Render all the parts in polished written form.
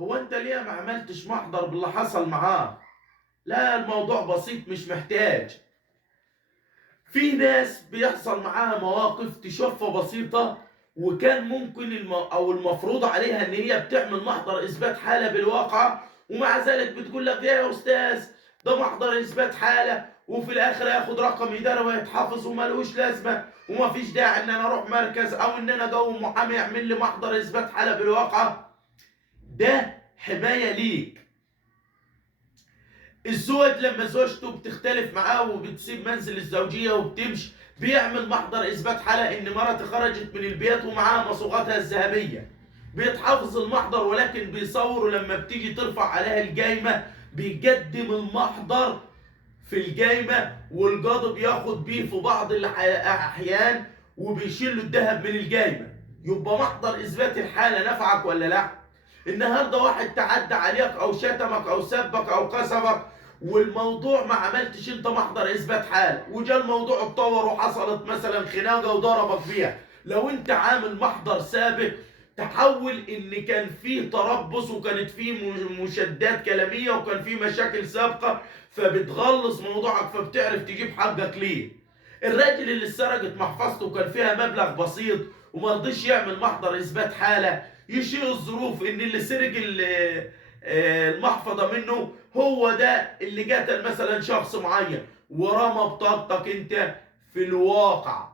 هو انت ليه ما عملتش محضر باللي حصل معاه؟ لا، الموضوع بسيط مش محتاج. في ناس بيحصل معاها مواقف تشوفها بسيطة، وكان ممكن او المفروض عليها ان هي بتعمل محضر اثبات حالة بالواقع، ومع ذلك بتقول لك يا استاذ ده محضر اثبات حالة، وفي الاخر ياخد رقم ادارة ويتحفظ وملوش لازمة، ومفيش داعي ان انا اروح مركز او ان انا اقوم محامي يعمل لي محضر اثبات حالة بالواقع. ده حماية ليك. الزوج لما زوجته بتختلف معاه وبتسيب منزل الزوجية وبتمشي، بيعمل محضر إثبات حالة إن مرتي خرجت من البيت ومعاها مصوغاتها الذهبية. بيتحفظ المحضر، ولكن بيصوروا لما بتيجي ترفع عليها الجايمة بيقدم المحضر في الجايمة، والقاضي بياخد بيه في بعض الأحيان وبيشيل له الذهب من الجايمة. يبقى محضر إثبات الحالة نفعك ولا لا؟ النهارده واحد تعدى عليك او شتمك او سبك او قصبك، والموضوع ما عملتش انت محضر اثبات حال، وجا الموضوع اتطور وحصلت مثلا خناقه وضربك فيها. لو انت عامل محضر سابق تحول ان كان فيه تربص وكانت فيه مشادات كلاميه وكان فيه مشاكل سابقه، فبتغلظ موضوعك فبتعرف تجيب حقك ليه. الراجل اللي سرقت محفظته كان فيها مبلغ بسيط وما رضيش يعمل محضر اثبات حاله، يشيل الظروف ان اللي سرق المحفظه منه هو ده اللي قتل مثلا شخص معين، ورمى بطاقتك انت في الواقع.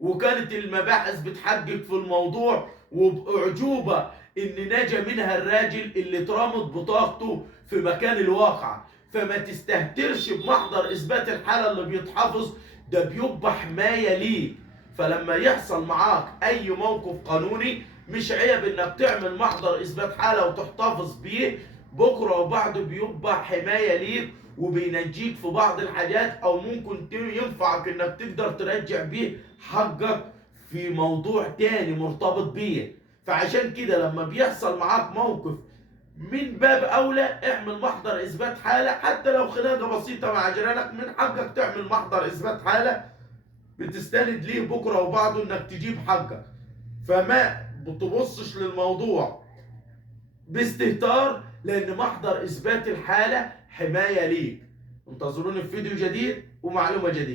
وكانت المباحث بتحقق في الموضوع، وبأعجوبة ان نجا منها الراجل اللي اترمت بطاقته في مكان الواقع. فما تستهترش بمحضر اثبات الحالة اللي بيتحفظ، ده بيبقى حماية ليك. فلما يحصل معاك اي موقف قانوني مش عيب انك تعمل محضر اثبات حالة وتحتفظ بيه، بكرة وبعده بيبقى حماية ليك وبينجيك في بعض الحاجات، او ممكن ينفعك انك تقدر ترجع بيه حقك في موضوع تاني مرتبط بيه. فعشان كده لما بيحصل معاك موقف من باب اولى اعمل محضر اثبات حالة، حتى لو خناقة بسيطة مع جيرانك من حقك تعمل محضر اثبات حالة، بتستند ليه بكرة وبعده انك تجيب حقك. فما بتبصش للموضوع باستهتار، لان محضر اثبات الحالة حماية ليك. انتظروني في فيديو جديد ومعلومة جديدة.